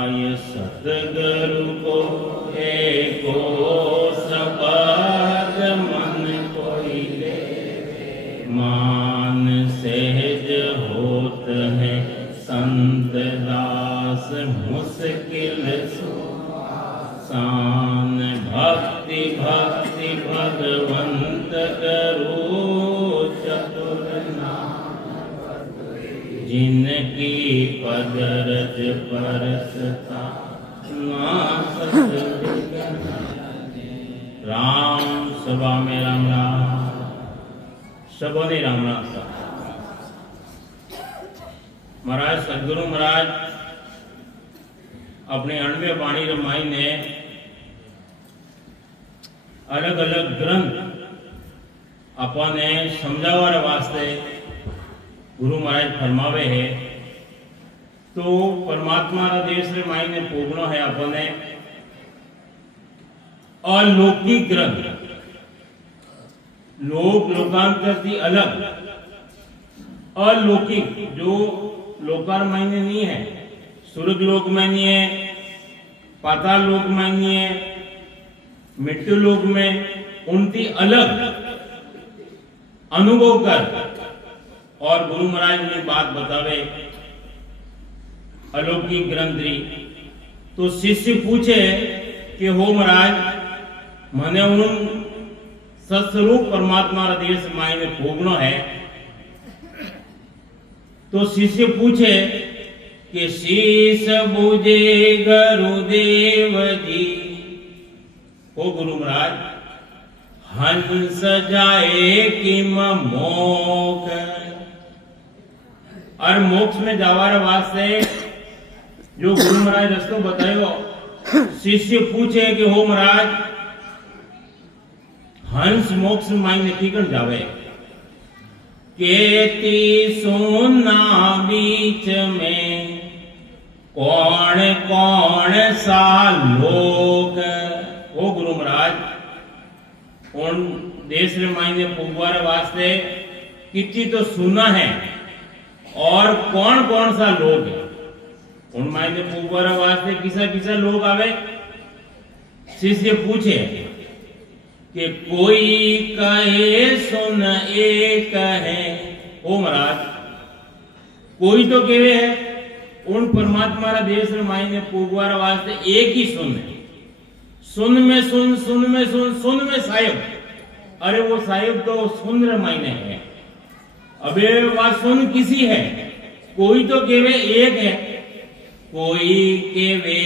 सतगुरु को एको सपद मन कोई ले, मान सहज होत है संत दास मुश्किल सान। भक्ति भक्ति भगवंत करो चतुर जिनकी पदरज परसता राम सभा में राम राम सबों ने राम राम। महाराज सदगुरु महाराज अपने 98 बाणी रामायण ने अलग अलग ग्रंथ अपने समझावा वास्ते गुरु महाराज फरमावे है। तो परमात्मा रा देश रे मायने पोगणो है अपने अलौकिक ग्रंथ, लोक लोकांतर थी अलग अलौकिक, जो लोकार मायने नहीं है, स्वर्ग लोक में नहीं है, पाताल लोक में नहीं है, मृत्यु लोक में, उनकी अलग अनुभव कर और गुरु महाराज ने बात बतावे अलौकिक ग्रंथ री। तो शिष्य पूछे कि हो महाराज मने उन सत्स्वरूप परमात्मा रा देश मायने भोगनो है। तो शिष्य पूछे कि शीश बुझे गुरुदेव जी, हो गुरु महाराज हंस जाए किम मोख, और मोक्ष में जावार वास्ते जो गुरु महाराज रस्तो बतायो। शिष्य पूछे कि हो महाराज हंस मोक्ष मायने ठीकन जावे, केती सोना बीच में कौन कौन सा लोग, हो गुरु महाराज उन देश रे मायने पुगवार वास्ते कितनी तो सुना है और कौन कौन सा लोग है उन मायने पुगवार वास्ते किसा किसा लोग आवे। शिष्य पूछे कि कोई कहे सुन एक है, ओ महाराज कोई तो केवे है उन परमात्मा रा देश रे मायने पुगवार वास्ते एक ही सुन है। सुन में सुन, सुन में सुन, सुन में साहिब, अरे वो साहिब तो सुन रे मायने है। अबे वह सुन किसी है, कोई तो केवे एक है, कोई केवे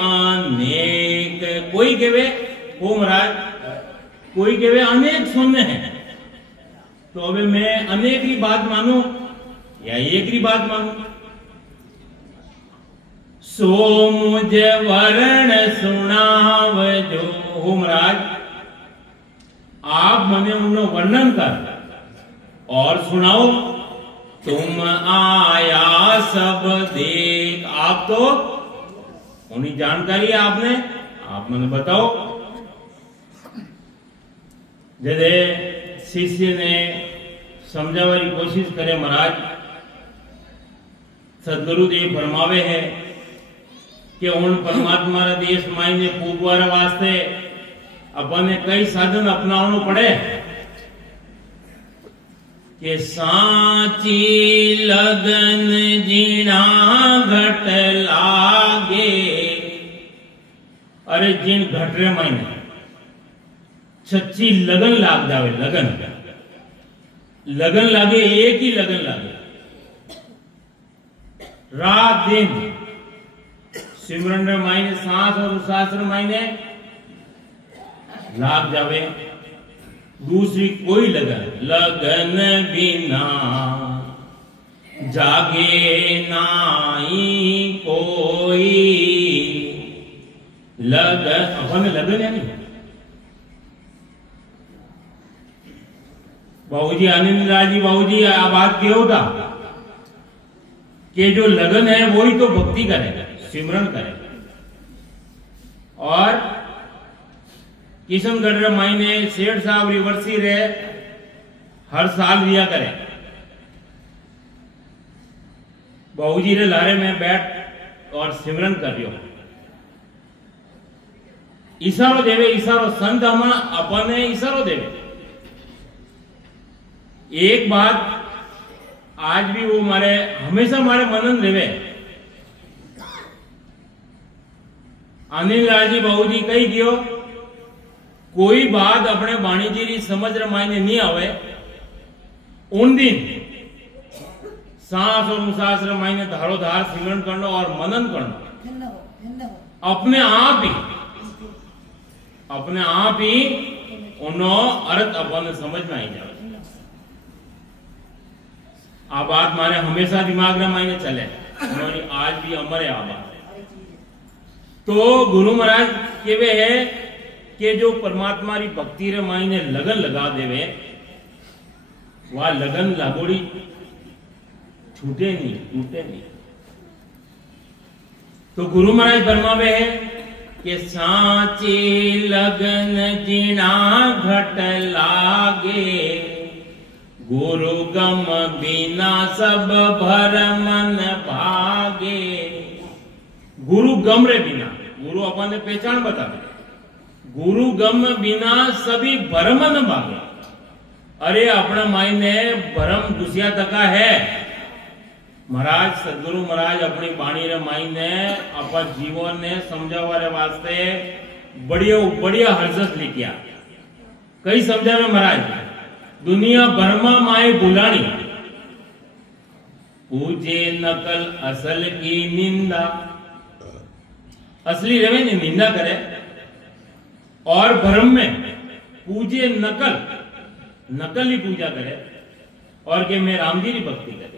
अनेक, कोई केवे हो महाराज कोई केवे अनेक सुन है। तो अबे मैं अनेक की बात मानू या एक की बात मानू? सो मुझे वर्ण सुनाव जो, हो महाराज आप मने उन्नो वर्णन कर और सुनाओ। तुम आया सब देख, आप तो उन्हीं जानकारी है आपने, आप मैंने बताओ। जदे शिष्य ने समझाने की कोशिश करे महाराज, सदगुरु देव फरमावे है कि उन परमात्मा रा देश मायने पुगवार वास्ते अपने कई साधन अपनावनो पड़े कि सांची लगन जीना घट लागे। अरे जिन घटरे मायने सच्ची लगन लाग जावे, लगन लगन लागे, एक ही लगन लागे, रात दिन सिमरन मायने सांस और उसास मायने लाग जावे। दूसरी कोई लगन, लगन बिना जागे नाई कोई, लगन अपन लगन है नहीं। बाबूजी आनंद जी, बाबूजी आ बात क्यों होता कि जो लगन है वही तो भक्ति करे, सिमरन करे। और किशनगढ़ मायने सेठ साहब रिवर्सी रे हर साल लिया करे। बाबूजी रे लारे में बैठ और सिमरन करियो। ईशारो देवे, ईशारो संत हमारा अपने ईशारो देवे। एक बात आज भी वो मारे हमेशा मारे मनन लेवे। अनिल लालजी बाबूजी कही दियो, कोई बात अपने वाणी जी री समझ रे मायने नहीं आवे, उन दिन सांस और उसास रे मायने धारो धार सिमरन करना और मनन करना अपने आप ही उनो अर्थ अपन समझ में आई जाए। आ बात मारे हमेशा दिमाग में मायने चले, हमारी आज भी अमर है आ बात। तो गुरु महाराज केवे है कि जो परमात्मा री भक्ति रे मायने लगन लगा देवे, वह लगन लागोड़ी छूटे नहीं, टूटे नहीं। तो गुरु महाराज फरमावे है कि साची लगन जिना घट लागे, गुरु गम बिना सब भरमन भागे। गुरु गम रे बिना, गुरु अपन ने पहचान बतावे, गुरु गम बिना सभी भरमन भागे। अरे अपना मायने भरम घुसिया तका है। महाराज सदगुरु महाराज अपनी बाणी रे मायने अपन जीवन ने समझावा रे वास्ते बढ़िया बढ़िया हर्षस लिखिया। कई समझावे महाराज, दुनिया भरमा माए बुलानी, पूजे नकल असल की निंदा। असली रवे ने निंदा करे और भ्रम में पूजे नकल, नकल ही पूजा करे और के मैं राम जी की भक्ति करे।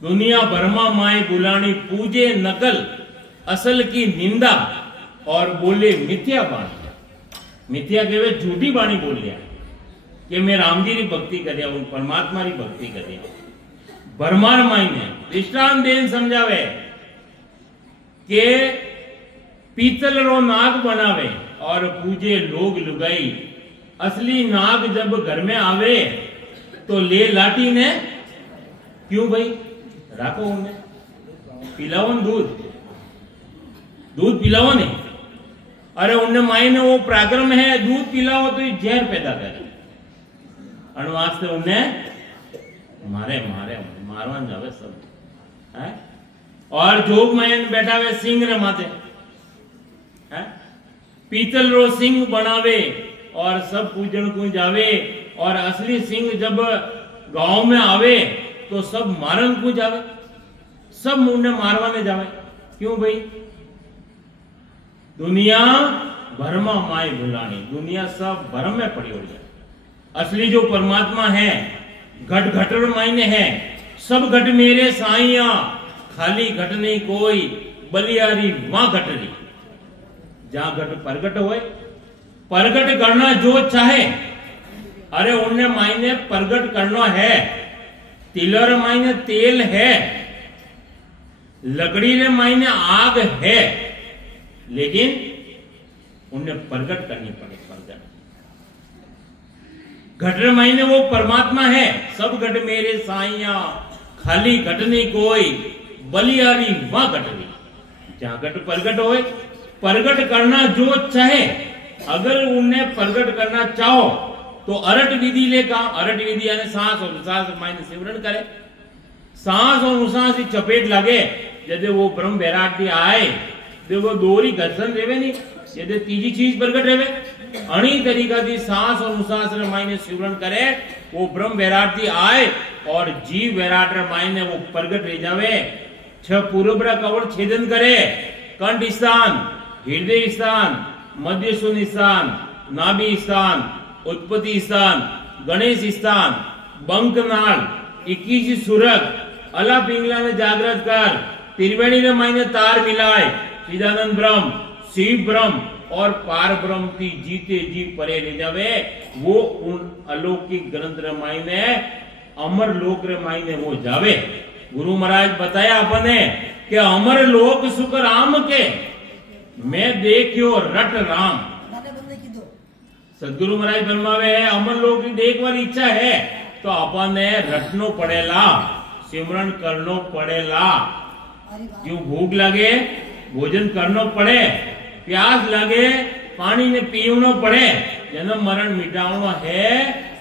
दुनिया भरमा माए बुलानी, पूजे नकल असल की निंदा और बोले मिथ्या बाणी। मिथ्या केवे झूठी बाणी बोल लिया कि मैं राम जी की भक्ति कर उन परमात्मा की भक्ति कर। भरमार मायने दृष्टांत देन समझावे के पीतल रो नाग बनावे और पूजे लोग लुगाई। असली नाग जब घर में आवे तो ले लाठी ने, क्यों भाई राखो उन्हें, पिलाओ दूध, दूध पिलाओ नहीं। अरे उन्हें मायने वो पराक्रम है, दूध पिलाओ तो जहर पैदा करे। अणुवास्ते उन्हें मारे मारे मारवान जावे सब है। और जोग में बैठा हुए सिंह रे माथे है, पीतल रो सिंह बनावे और सब पूजन को जावे। और असली सिंह जब गांव में आवे तो सब मारन को जावे, सब उन्हें मारवाने जावे। क्यों भाई? दुनिया भरमा माए भुलानी, दुनिया सब भरम में पड़ी हुई है। असली जो परमात्मा है घट घटर मायने है, सब घट मेरे साइया, खाली घट नहीं कोई, बलियारी वहां घटरी। जहां घट प्रगट होए, प्रगट करना जो चाहे, अरे उन्हें मायने प्रगट करना है। तिलर मायने तेल है, लकड़ी रे मायने आग है, लेकिन उन्हें प्रगट करनी पड़े। प्रगट घट रे मायने वो परमात्मा है, सब घट मेरे साइया, खाली घट नहीं कोई, बलियारी वहां घटरी। जहां घट प्रगट होए, प्रगट करना जो चाहे। अगर उन्हें प्रगट करना चाहो तो अरट विधि लेगा। अरट विधि यानी सांस और उसास मायने सिमरन करे। सांस और उसास की चपेट लगे, यदि वो ब्रह्म वैराग्य आए, देखो दोरी घर्षण रेवे नहीं, यदि तीजी चीज प्रगट रेवे। अणी तरीका की सांस और उसास रे मायने सिमरन करे, वो ब्रह्म वैराग्य आए और जीव वैराट रे मायने वो प्रगट रह जावे। छह पूर्व कवड़ छेदन करे, कंठ स्थान, हृदय स्थान, मध्य शून्य स्थान, नाभि स्थान, उत्पत्ति स्थान, गणेश स्थान, बंकनाल, 21 सुरग, अला पिंगला ने जागृत कर, त्रिवेणी ने मायने तार मिलाए, चिदानंद ब्रह्म, शिव ब्रह्म और पार ब्रह्म की जीते जी परे ले जावे। वो उन अलौकिक ग्रंथ रे मायने अमर लोक रे मायने वो जावे। गुरु महाराज बताया अपने कि अमर लोक सुख राम के, मैं देखियो रट राम। सदगुरु महाराज फरमावे है अमर लोक की देख वाली इच्छा है तो अपन ने रटनो पड़ेला, सिमरन करनो पड़ेला। जो भूख लगे भोजन करनो पड़े, प्यास लगे पानी ने पीवनो पड़े, जन्म मरण मिटावनो है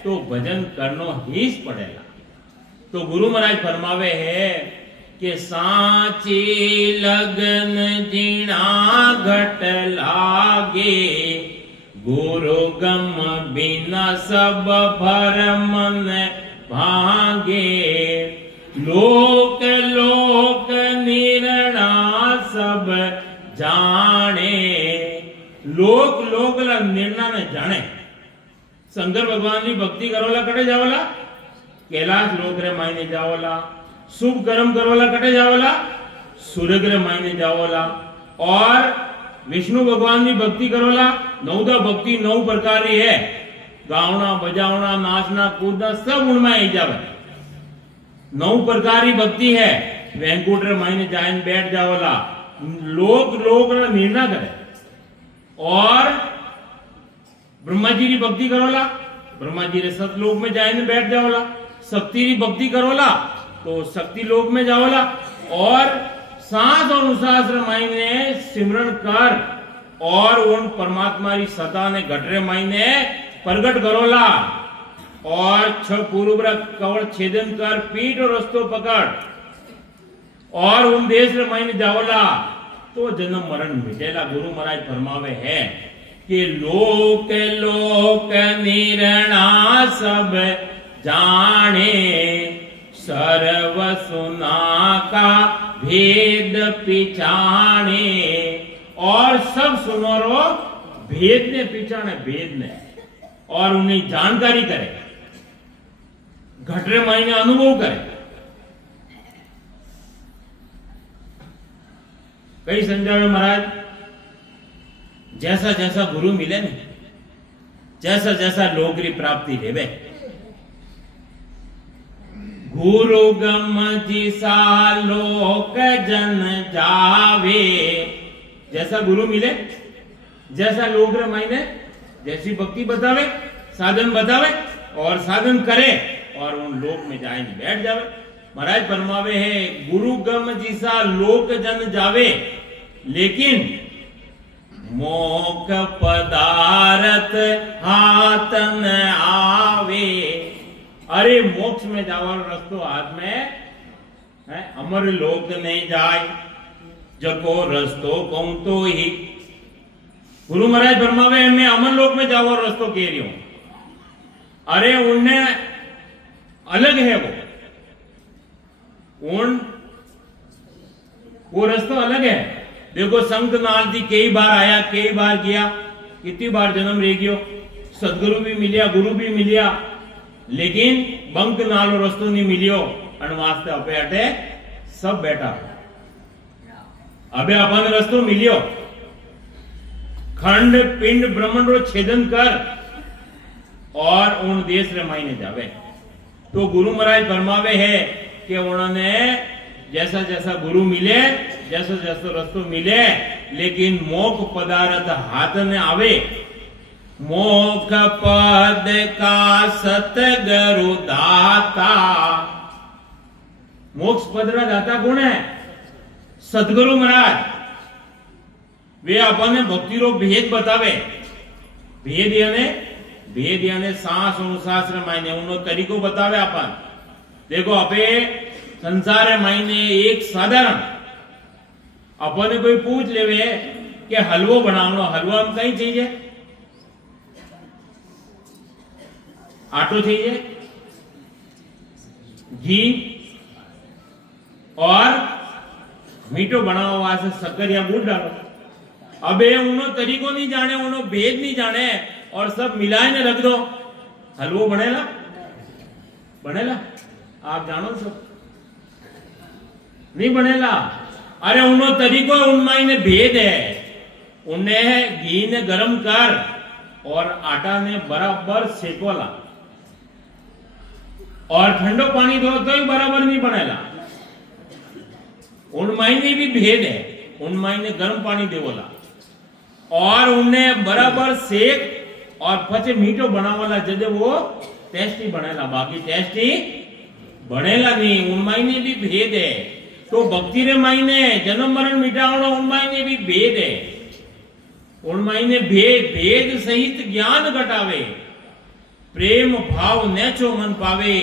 तो भजन करनो ही पड़ेगा। तो गुरु महाराज फरमावे है कि सांची लगन जीना घट लागे, गुरु गम बिना सब भरमन भागे, लोक लोक निर्णा सब जाने, लोक लोक निर्णय ने जाने। शंकर भगवान की भक्ति करोला कटे जावला, कैलाश लोक रे मायने जावला, शुभ कर्म करोला कटे जावला, सूर्य रे मायने जावला, और विष्णु भगवान की भक्ति करोला, नौदा भक्ति 9 प्रकार की है, गावना बजावना नाचना कूदना सब उनमें आई जावे। 9 प्रकार की भक्ति है। वैंकुट रे मायने जाइन बैठ जावला, लोक लोक निर्णय करे, और ब्रह्मा जी की भक्ति करोला, ब्रह्मा जी रे सतलोक में जाइन बैठ जावला, शक्ति की भक्ति करोला तो शक्ति लोक में जावला, और सांस और उसास रे मायने सिमरण कर और उन परमात्मा की सत्ता ने घटरे मायने प्रगट करोला, और 6 पूर्व कवड़ छेदन कर पीठ और रस्तो पकड़ और उन देश रे मायने जावला तो जन्म मरण मिटेला। गुरु महाराज फरमावे है कि लोक लोक निर्णा सब जाने, सर्व सुना का भेद पिछाने, और सब सुनोरो भेद ने पिछाने, भेद ने, और उन्हें जानकारी करे, घटरे मायने अनुभव करे। कई समझावे महाराज, जैसा जैसा गुरु मिले ने, जैसा जैसा लोक की प्राप्ति लेवे, गुरु गम जिसा लोक जन जावे, जैसा गुरु मिले, जैसा लोक रे मायने जैसी भक्ति बतावे, साधन बतावे और साधन करे और उन लोक में जाए बैठ जावे। महाराज फरमावे है गुरु गम जिसा लोक जन जावे, लेकिन मोक्ष पदार्थ हाथ न आवे। अरे मोक्ष में जावा रस्तो हाथ में है, अमर लोक नहीं जाए, जको रस्तो कहूं तो ही। गुरु महाराज फरमावे मैं अमर लोक में जावा रस्तो कह रही हूं, अरे उनने अलग है वो रास्ता अलग है। देखो संत नाल दी कई बार आया, कई बार गया, कितनी बार जन्म रह गयो, सदगुरु भी मिलिया, गुरु भी मिलिया, लेकिन बंक नालो रास्तो नहीं मिलियो। अनवास्ते अपे अटे सब बैठा, अबे अपन रास्तो मिलियो। खंड पिंड ब्रह्मांड रो छेदन कर और उन देश रे मायने जावे। तो गुरु महाराज फरमावे है कि उन्होंने जैसा जैसा गुरु मिले, जैसा जैसा रास्तो मिले, लेकिन मोक्ष पदार्थ हाथ ने आवे। मोक्ष पद का सतगुरु दाता, मोक्ष पद का दाता कौन है? सतगुरु महाराज। वे अपन भक्ति रो भेद बतावे। भेद यानी सांस और शास्त्र मायने उनो तरीको बतावे अपन। देखो अपे संसार मायने एक साधारण अपन कोई पूछ लेवे कि हलवो बनावनो, हलवा में कहीं चाहिए? आटो चाहिए, घी और मीठो बनाओ वास्ते शक्कर या गुड़ डालो। अबे उनो तरीको नहीं जाने, उनो भेद नहीं जाने और सब मिलाए ने रख दो, हलवो बनेला? बनेला? आप जानो सब नहीं बनेला। अरे उनो तरीको उनमें ने भेद है। उन्हें घी ने गरम कर और आटा ने बराबर सेकोला और ठंडो पानी दो तो ही बराबर नहीं बनेला। उनमें भी भेद है। उनमें ने गर्म पानी देवोला और उन्हें बराबर सेक और पचे मीठो बनावाला, जदे वो टेस्टी बनेला, बाकी टेस्टी बनेला नहीं। उनमें भी भेद है। तो भक्ति रे मायने जन्म मरण मिटावणो उन मायने भी भेद है, उन मायने भेद सहित ज्ञान घटावे, प्रेम भाव नेचो मन पावे,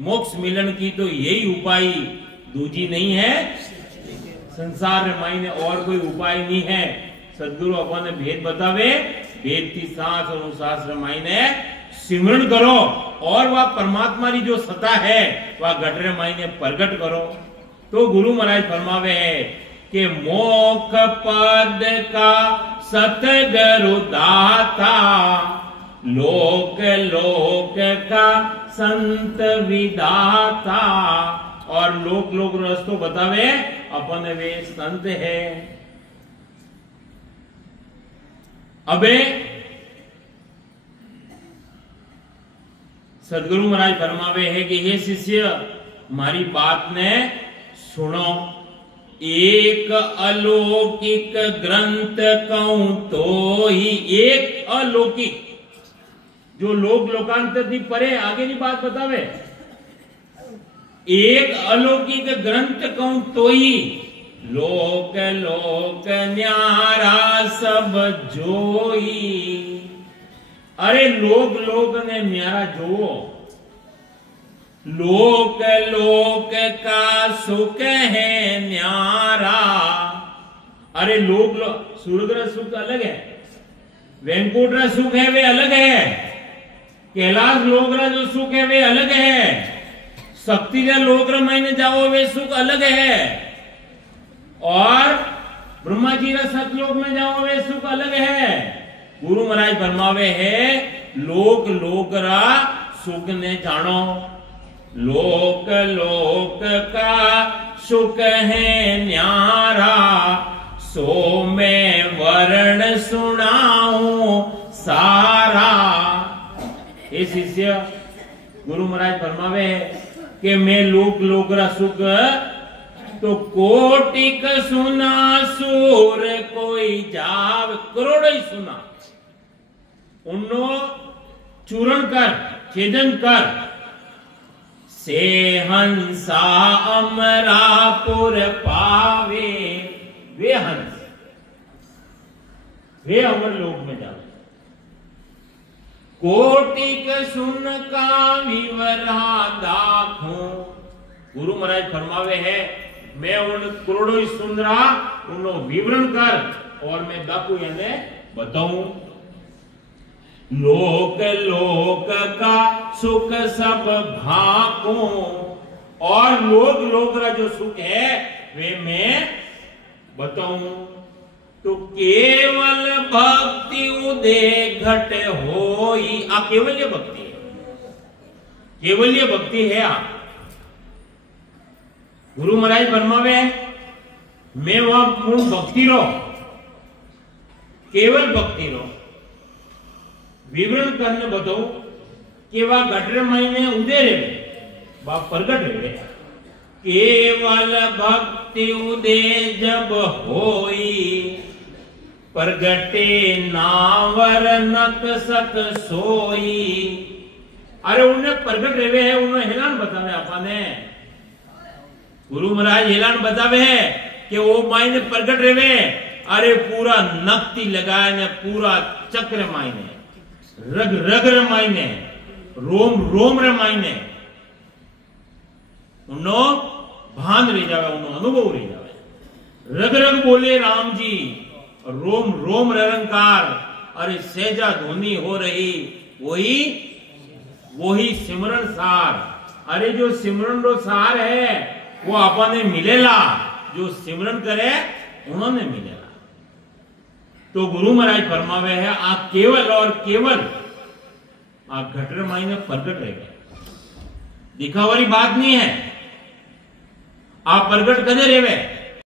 मोक्ष मिलन की तो यही उपाय दूजी नहीं है संसार रे मायने और कोई उपाय नहीं है। सदगुरु अपन भेद बतावे, भेद की सांस और सांस रे मायने सिमरण करो और वह परमात्मा की जो सत्ता है वह घटरे मायने प्रकट करो। तो गुरु महाराज फरमावे है कि मोक्ष पद का सतगुरु दाता, लोक लोक का संत विदाता, और लोक लोक रस्तो बतावे अपन वे संत है। अबे सदगुरु महाराज फरमावे है कि हे शिष्य मारी बात ने सुनो, एक अलौकिक ग्रंथ कहूं तो ही, एक अलौकिक जो लोक लोकांतर थी परे आगे की बात बतावे, एक अलौकिक ग्रंथ कहूं तो ही लोक लोक न्यारा सब जोई। अरे लोक लोक ने न्यारा जो, लोक लोक का सुख है न्यारा। अरे लोक स्वर्ग का सुख अलग है, वैकुंठ का सुख है वे अलग है, कैलाश लोक का जो सुख है वे अलग है, शक्ति का लोक मायने जाओ वे सुख अलग है, और ब्रह्मा जी का सतलोक में जाओ वे सुख अलग है। गुरु महाराज फरमावे है लोक लोक रा सुख ने जानो, लोक लोक का सुख है न्यारा, सो मैं वर्ण सुनाऊं सारा। हे शिष्य गुरु महाराज फरमावे कि मैं लोक लोक रा सुख तो कोटिक सुना सूर कोई जाव, करोड़ों ही सुना, उन्नो चूरण कर छेदन कर, से हंसा अमरापुर पावे, वे हंस वे अमर लोक में जावे। कोटिक सुन का विवरा दाखो, गुरु महाराज फरमावे है मैं उन करोड़ों ही सुन रहा उनको विवरण कर और मैं दाखू यानी बताऊं। लोक लोक का सुख सब भाको, और लोक लोक का जो सुख है वे मैं बताऊं। तो केवल भक्ति उदय घट होई, आ केवल्य भक्ति है, केवल्य भक्ति है। आ गुरु महाराज फरमावे मैं वहां पूर्ण भक्ति रो, केवल भक्ति रो, विवरण करने बताओ कि वह घटरे महीने उदय रहे वह प्रकट रहे। केवल भक्ति उदय जब होई, प्रगटे नावर नक सक सोई। अरे उन्हें प्रगट रहे है, उन्हें हेलान बतावे आपने, गुरु महाराज हेलान बतावे है कि वो मायने प्रगट रहे। अरे पूरा नक्ति लगाए ने, पूरा चक्र मायने, रग रग रे मायने, रोम रोम रे मायने उन्नो भान रह जावे, उन्नो अनुभव रह जावे। रग रग बोले राम जी, रोम रोम निरंकार। अरे सहजा ध्वनि हो रही वही वही सिमरन सार। अरे जो सिमरन रो सार है वो अपने मिलेला, जो सिमरन करे उन्होंने मिलेला। तो गुरु महाराज फरमावे है आप केवल और केवल आप घटर मायने प्रगट रह गए, दिखावारी बात नहीं है। आप प्रगट कदे रेवे,